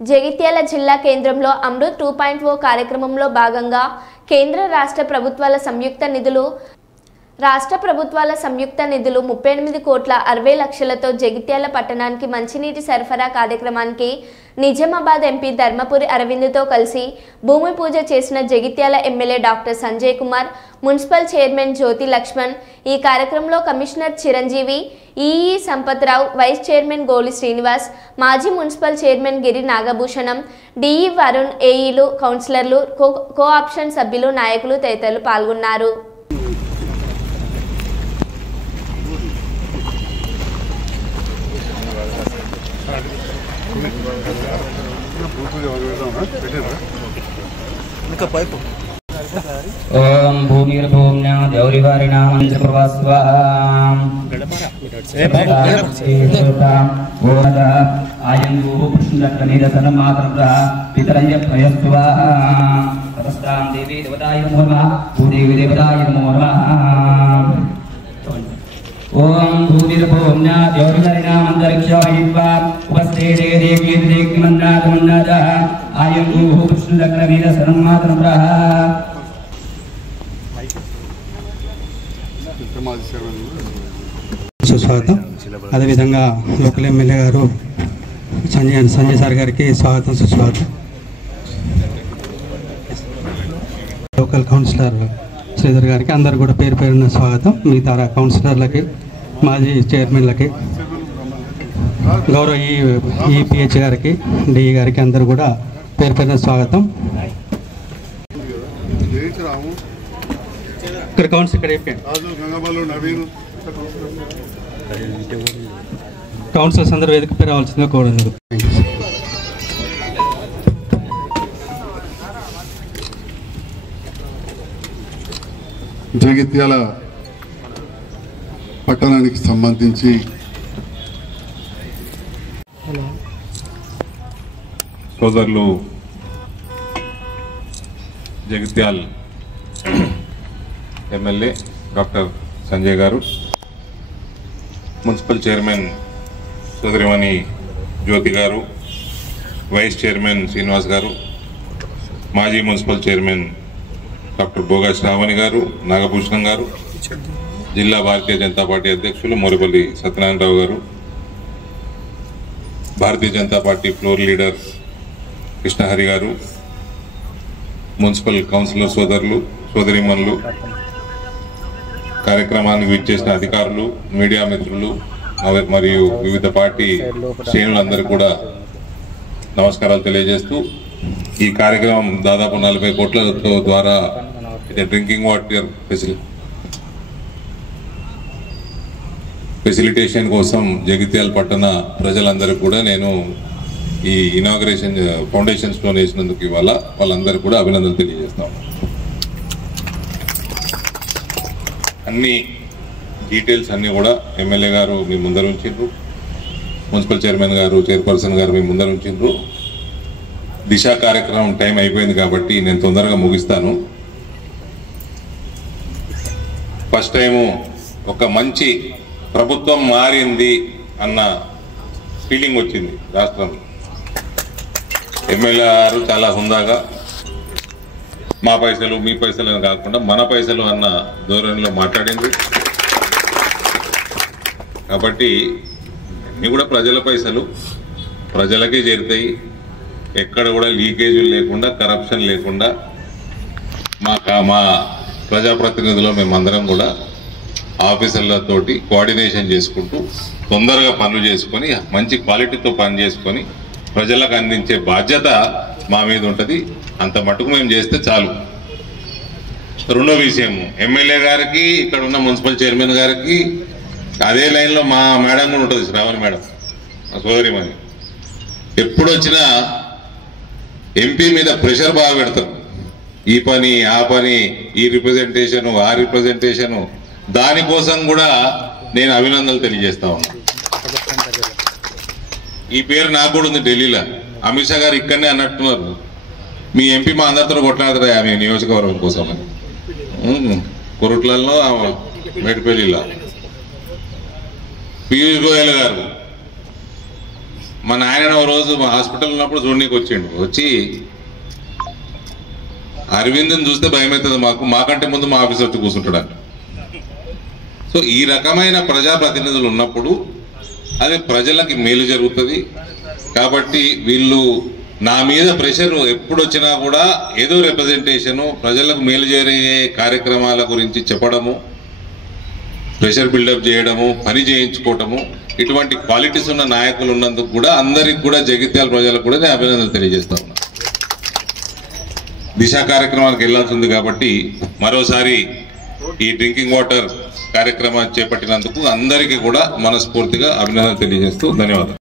జగిత్యాల జిల్లా కేంద్రంలో అమృత్ 2.0 కార్యక్రమంలో భాగంగా కేంద్ర రాష్ట్ర ప్రభుత్వాల సంయుక్త నిధులు 38 కోట్ల 60 లక్షలతో జగిత్యాల పట్టణానికి మంచినీటి సరఫరా కార్యక్రమానికి నిజామాబాద్ ఎంపీ ధర్మపురి అరవింద్తో కలిసి భూమి పూజ చేసిన Jagtial MLA doctor Sanjay Kumar, municipal chairman Jyothi Laxman. ఈ కార్యక్రమంలో commissioner Chiranjeevi, EE Sampath Rao, vice chairman Goli Srinivas, మాజీ municipal chairman Giri Nagabhushanam, DE Varun, ఏఈలు, కౌన్సిలర్లు, కోఆప్షన్ సభ్యులు, నాయకులు తదితరులు పాల్గొన్నారు. ओम भूमिर्भूम्या देवरिवारिणां प्रवास्वाम ओदा आयंगु पुष्णकनिदसनमात्रः पितरञ्ज प्रयस्वाः तपस्तां देवी देवताय नमो नमः भूदेवी देवताय नमो नमः ओम भूमिर्भूम्या देवरिवारिणां अंतरिक्षवाहित्वा उपस्थिते देवी देवी मन्नादः आयंगु पुष्णकनिदसनमात्रः సుస్వాగతం. అదేవిధంగా లోకల్ ఎమ్మెల్యే గారు సంజయ్ సార్ గారికి స్వాగతం, సుస్వాగతం. లోకల్ కౌన్సిలర్ శ్రీధర్ గారికి అందరు కూడా పేరు పేరున స్వాగతం. మిగతా కౌన్సిలర్లకి, మాజీ చైర్మన్లకి, గౌరవ ఈపీహెచ్ గారికి, డిఈ గారికి అందరు కూడా పేరు పేరున స్వాగతం. ఇక్కడ కౌన్సిలర్స్ అందరూ వేదికపై రావాల్సిందిగా కోరడం జరుగుతుంది. జగిత్యాల పట్టణానికి సంబంధించి సోదరులు జగిత్యాల ఎమ్మెల్యే డాక్టర్ సంజయ్ గారు, మున్సిపల్ చైర్మన్ సోదరిమణి జ్యోతి గారు, వైస్ చైర్మన్ శ్రీనివాస్ గారు, మాజీ మున్సిపల్ చైర్మన్ డాక్టర్ బోగా శ్రావణి గారు, నాగభూషణం గారు, జిల్లా భారతీయ జనతా పార్టీ అధ్యక్షులు మోరిపల్లి సత్యనారాయణరావు గారు, Bharatiya Janata Party floor leader Krishnahari గారు, మున్సిపల్ కౌన్సిలర్ సోదరులు, సోదరిమణులు, కార్యక్రమానికి విచ్చేసిన అధికారులు, మీడియా మిత్రులు మరియు వివిధ పార్టీ శ్రేణులందరూ కూడా నమస్కారాలు తెలియజేస్తూ, ఈ కార్యక్రమం దాదాపు 40 కోట్లతో ద్వారా డ్రింకింగ్ వాటర్ ఫెసిలిటేషన్ కోసం జగిత్యాల పట్టణ ప్రజలందరూ కూడా నేను ఈ ఇనాగ్రేషన్ ఫౌండేషన్ స్టోన్ వేసినందుకు ఇవాళ వాళ్ళందరూ కూడా అభినందనలు తెలియజేస్తాం. అన్ని డీటెయిల్స్ అన్నీ కూడా ఎమ్మెల్యే గారు మీ ముందర ఉంచిండ్రు, మున్సిపల్ చైర్మన్ గారు, చైర్పర్సన్ గారు మీ ముందర ఉంచిండ్రు. దిశ కార్యక్రమం టైం అయిపోయింది కాబట్టి నేను తొందరగా ముగిస్తాను. ఫస్ట్ టైము ఒక మంచి ప్రభుత్వం మారింది అన్న ఫీలింగ్ వచ్చింది రాష్ట్రంలో. ఎమ్మెల్యే గారు చాలా హుందాగా మా పైసలు మీ పైసలు అని కాకుండా మన పైసలు అన్న ధోరణిలో మాట్లాడింది. కాబట్టి ఇవి కూడా ప్రజల పైసలు ప్రజలకే చేరుతాయి. ఎక్కడ కూడా లీకేజీలు లేకుండా, కరప్షన్ లేకుండా మా ప్రజాప్రతినిధులు మేమందరం కూడా ఆఫీసర్లతోటి కోఆర్డినేషన్ చేసుకుంటూ తొందరగా పనులు చేసుకొని మంచి క్వాలిటీతో పని చేసుకొని ప్రజలకు అందించే బాధ్యత మా మీద ఉంటుంది. అంత మటుకు మేము చేస్తే చాలు. రెండో విషయం, ఎమ్మెల్యే గారికి, ఇక్కడ ఉన్న మున్సిపల్ చైర్మన్ గారికి అదే లైన్లో మా మేడం కూడా ఉంటుంది, శ్రావణి మేడం, మా సోదరిమణి. ఎప్పుడు వచ్చినా ఎంపీ మీద ప్రెషర్ బాగా పెడతారు. ఈ పని, ఆ పని, ఈ రిప్రజెంటేషను, ఆ రిప్రజెంటేషను. దానికోసం కూడా నేను అభినందనలు తెలియజేస్తా ఉన్నా. ఈ పేరు నాకు కూడా ఉంది ఢిల్లీలో. అమిత్ షా గారు ఇక్కడనే అన్నట్టున్నారు, మీ ఎంపీ మా అందరితో కొట్లాడతారా ఆమె నియోజకవర్గం కోసం అని. కొరుట్లలో, మేడిపల్లిలో. పీయూష్ గోయల్ గారు మా నాయన ఓ రోజు మా హాస్పిటల్ ఉన్నప్పుడు చూడనీకి వచ్చిండు. వచ్చి అరవింద్ని చూస్తే భయం అవుతుంది మాకంటే ముందు మా ఆఫీస్ వచ్చి కూర్చుంటాడు. సో ఈ రకమైన ప్రజాప్రతినిధులు ఉన్నప్పుడు అది ప్రజలకి మేలు జరుగుతుంది. కాబట్టి వీళ్ళు నా మీద ప్రెషర్ ఎప్పుడు వచ్చినా కూడా ఏదో రిప్రజెంటేషను, ప్రజలకు మేలు జరిగే కార్యక్రమాల గురించి చెప్పడము, ప్రెషర్ బిల్డప్ చేయడము, పని చేయించుకోవటము, ఇటువంటి క్వాలిటీస్ ఉన్న నాయకులు ఉన్నందుకు కూడా అందరికి కూడా జగిత్యాల ప్రజలకు కూడా నేను అభినందనలు తెలియజేస్తా ఉన్నా. దిశ కార్యక్రమానికి వెళ్లాల్సింది కాబట్టి మరోసారి ఈ డ్రింకింగ్ వాటర్ కార్యక్రమాన్ని చేపట్టినందుకు అందరికీ కూడా మనస్ఫూర్తిగా అభినందనలు తెలియజేస్తూ ధన్యవాదాలు.